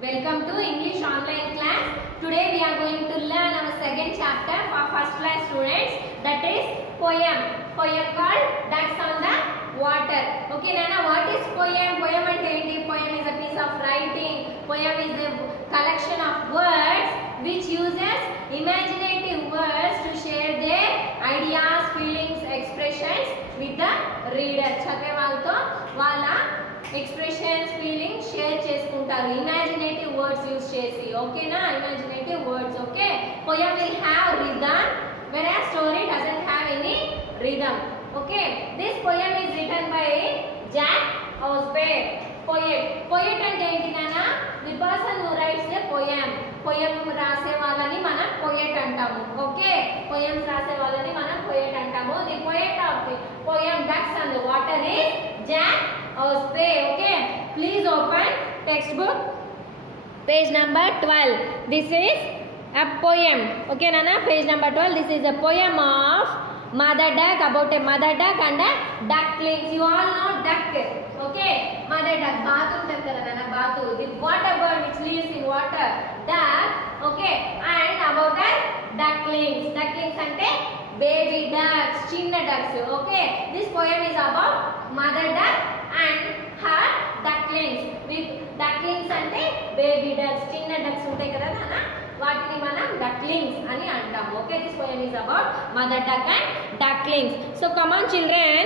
Welcome to English online class. Today we are going to learn our second chapter for first class students, that is poem. Poem called Ducks on the Water. Okay Nana, what is poem? Poem ante enti? Poem is a piece of writing. Poem is a collection of words which uses imaginative words to share their ideas, feelings, expressions with the reader. చదివే వాళ్ళతో వాళ్ళ expressions feelings share చేసుకుంటారు imaginative words use చేసి. ఓకేనా? Imaginative words. Okay, poem will have rhythm whereas story doesn't have any rhythm. Okay, this poem is written by Jack Osborne. Poet అంటే ఏంటి నాన్న? The person who writes the poem. poem రాసే వాళ్ళని మనం poet అంటాము. Okay, poems రాసే వాళ్ళని మనం poet అంటాము. The poet of the poem Ducks on the Water is Jack Osborne. Okay, please open textbook page number 12. This is a poem. Okay Nana, page number 12. This is a poem of mother duck, about a mother duck and a ducklings. You all know duck. Okay, mother duck, bath untadi kada Nana, bath, the water bird which lives in water, duck. Okay, and about the ducklings. Ducklings ante baby ducks, chinna ducks. Okay, this poem is about mother duck and her ducklings. With ducklings ante baby ducks, chinna ducks ఉంటాయి కదా నాన్న, వాటిని మనం ducklings అని అంటాము. Okay, this poem is about mother duck and ducklings. So come on children,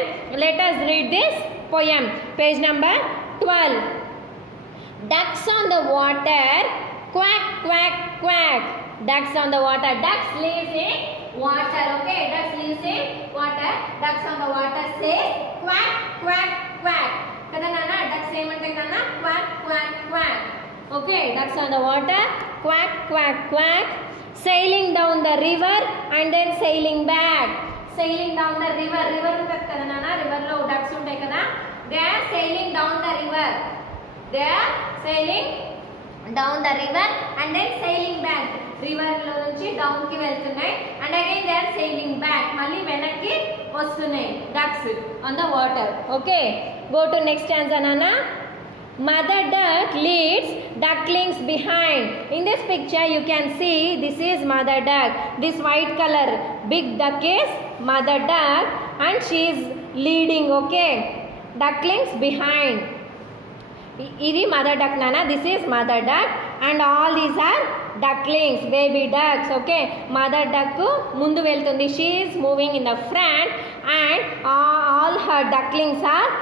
let us read this poem. Page number 12. Ducks on the water, quack quack quack. Ducks on the water. Ducks lives in water. Okay, ducks lives in water. Ducks on the water say quack quack quack. Kada nana, ducks ఏమంటాయి నాన్న? Quack quack quack. Okay, ducks on the water, quack quack quack. Sailing down the river and then sailing back. Sailing down the river. River ఉంటుంది కదా నాన్న, river లో ducks ఉంటాయి కదా. They are sailing down the river. They are sailing down the river and then sailing back. River లో నుంచి down కి వెళ్తున్నాయి and again they are sailing back, మళ్ళీ వెనక్కి వస్తున్నాయి ducks on the water. Okay, go to next stanza నాన్న. Mother duck leads, ducklings behind. In this picture you can see this is mother duck. This white color big duck is mother duck and she is leading. Okay, ducklings behind. Idi mother duck nana, this is mother duck and all these are ducklings, baby ducks. Okay, mother duck mundu veltundi, she is moving in the front and all her ducklings are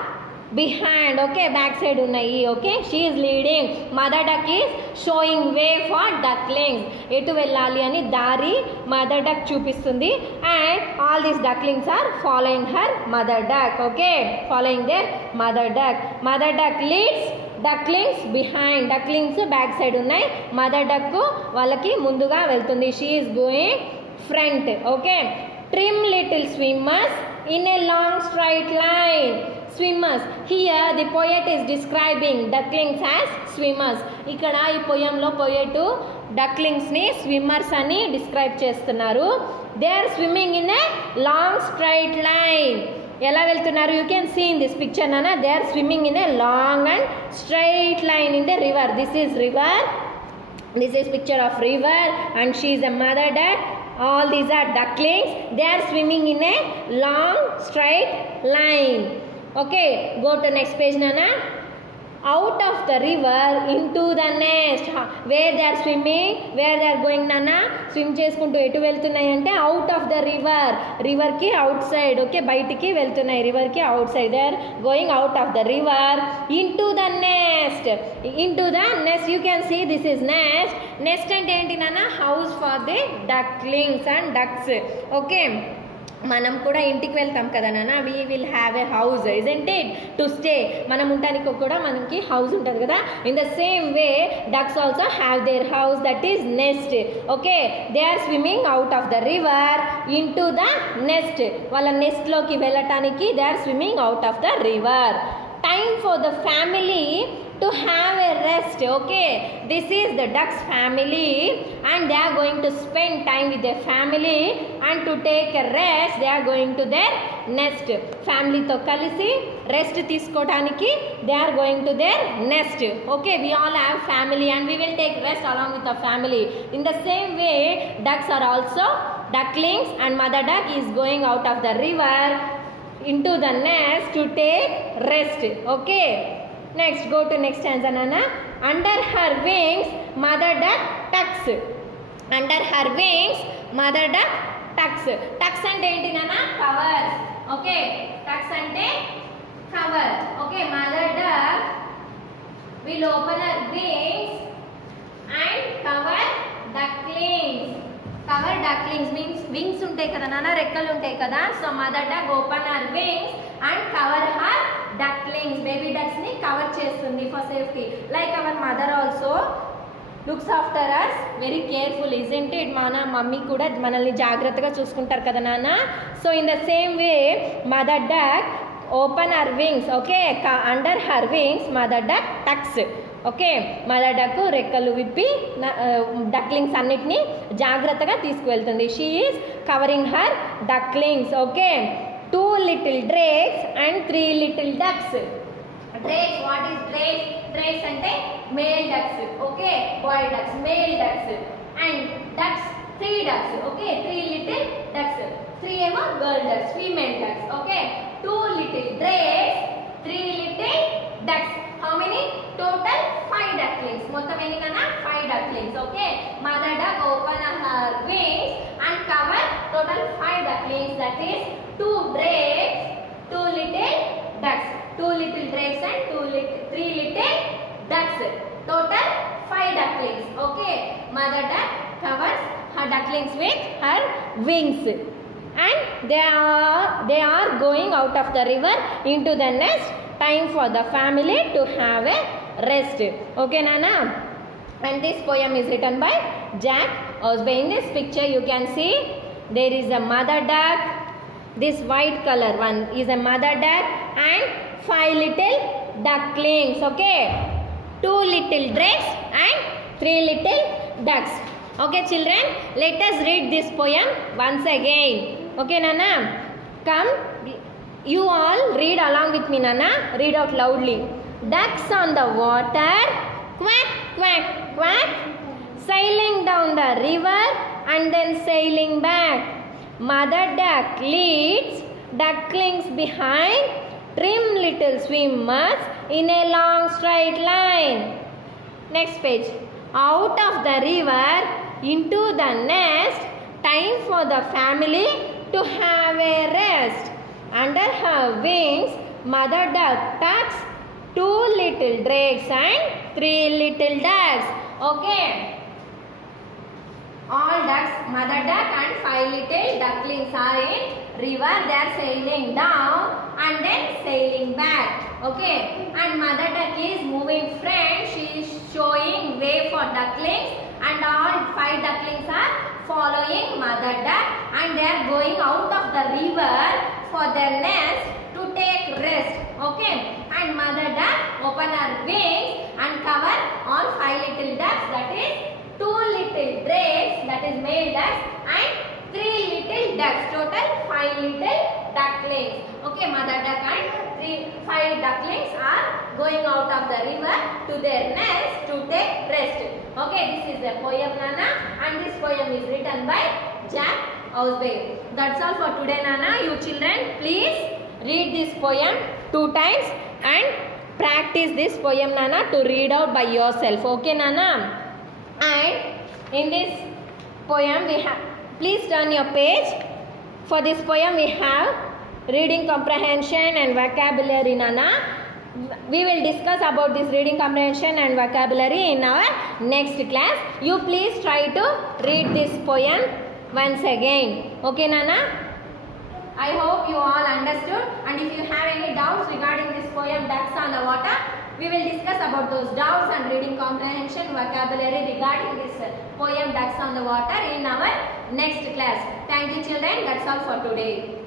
behind. Okay, back side unnai. Okay, she is leading. Mother duck is showing way for ducklings. Etu vellali ani dari mother duck chupistundi and all these ducklings are following her mother duck. Okay, following their mother duck. Mother duck leads, ducklings behind. Ducklings back side unnai, mother duck వాళ్ళకి ముందుగా వెళ్తుంది. She is going front. Okay, trim little swimmers in a long straight line. Swimmers, here the poet is describing ducklings as swimmers. ఇక్కడ ఈ పోయంలో poet ducklings ని swimmers అని describe చేస్తున్నారు. they are swimming in a long straight line. ఎలా వెళ్తున్నారు? you can see in this picture nana, they are swimming in a long and straight line in the river. This is river, this is picture of river and she is a mother duck. All these are ducklings, they are swimming in a long straight line. Okay, go to next page nana. Out of the river into the nest. Where they are swimming, where they are going nana, swim చేసుకుంటూ ఎటు వెళ్తున్నాయి అంటే out of the river. River కి outside. Okay, బయటికి వెళ్తున్నాయి, river కి outside. They are going out of the river into the nest. Into the nest, you can see this is nest. Nest అంటే ఏంటి నాన్న? House for the ducklings and ducks. Okay, మనం కూడా ఇంటికి వెళ్తాం కదా నాన్న, we will have a house, isn't it, to stay. మనం ఉండడానికి కూడా మనకి హౌస్ ఉంటుంది కదా. In the same way ducks also have their house, that is nest. Okay, they are swimming out of the river into the nest. వాళ్ళ నెస్ట్లోకి వెళ్ళటానికి they are swimming out of the river. Time for the family to have a rest. Okay, this is the ducks family and they are going to spend time with their family and to take a rest they are going to their nest. Family to kalisi rest తీసుకోవడానికి they are going to their nest. Okay, we all have family and we will take rest along with the family. In the same way, ducks are also ducklings and mother duck is going out of the river into the nest to take rest. Okay, next go to next stanza nana. Under her wings mother duck tucks. Under her wings mother duck tucks. Tucks ante enti nana? Covers. Okay, tucks ante cover. Okay, mother duck will open her wings and cover ducklings. Cover ducklings means wings ఉంటాయి కదా నాన్న, రెక్కలు ఉంటాయి కదా. So mother duck open her wings and cover her ducklings, baby ducks ని cover చేస్తుంది for safety. Like our mother also looks after us very careful, isn't it? మన mummy కూడా మనల్ని జాగ్రత్తగా చూసుకుంటారు కదా నాన్న. So in the same way mother duck open her wings. Okay, under her wings mother duck tucks. Okay, mother duck రెక్కలు విప్పి ducklings అన్నిటినీ జాగ్రత్తగా తీసుకువెళ్తుంది. She is covering her డక్లింగ్స్. Okay, 2 little drakes and 3 little ducks. Drakes, what is drakes? Drakes ante male ducks. Okay, boy ducks, male ducks. And ducks, 3 ducks. Okay, 3 little ducks. 3 emo girl ducks, female ducks. Okay, 2 little drakes, 3 little ducks. How many? Total 5 ducklings. మొత్తం ఎన్ని కన్నా? 5 ducklings. Okay, mother duck open her wings and cover total 5 ducklings. That is 2 drakes, 2 little ducks. 2 little drakes and 3 little ducks. Total 5 ducklings. Okay, mother duck covers her ducklings with her wings and they are going out of the river into the nest. Time for the family to have a rest. Okay nana, and this poem is written by Jack Osby. In this picture you can see there is a mother duck. This white color one is a mother duck and 5 little ducklings. Okay, 2 little drakes and 3 little ducks. Okay children, let us read this poem once again. Okay nana, come, you all read along with me nana. Read out loudly. Ducks on the water, quack quack quack, sailing down the river and then sailing back. Mother duck leads, ducklings behind, trim little swimmers in a long straight line. Next page. Out of the river into the nest, time for the family to have a rest. Under her wings mother duck tucks 2 little drakes and 3 little ducks. Okay, all ducks, mother duck and 5 little ducklings are in river. They are sailing down and then sailing back. Okay, and mother duck is moving front. She is showing way for ducklings and all 5 ducklings are following mother duck and they are going out of the river for their nest to take rest. Okay, and mother duck open her wings and cover all 5 little ducks. That is 2 little drakes, that is male ducks, and 3 little ducks. Total 5 little ducklings. Okay, mother duck and 5 ducklings are going out of the river to their nest to take rest. Okay, this is a poem nana, and this poem is written by Jack Osby. That's all for today nana. You children please read this poem 2 times and practice this poem nana to read out by yourself. Okay nana, and in this poem we have, please turn your page. For this poem we have reading comprehension and vocabulary nana. We will discuss about this reading comprehension and vocabulary in our next class. You please try to read this poem once again. Okay nana, I hope you all understood, and if you have any doubts regarding this poem Ducks on the Water, we will discuss about those doubts and reading comprehension vocabulary regarding this poem Ducks on the Water in our next class. Thank you children, that's all for today.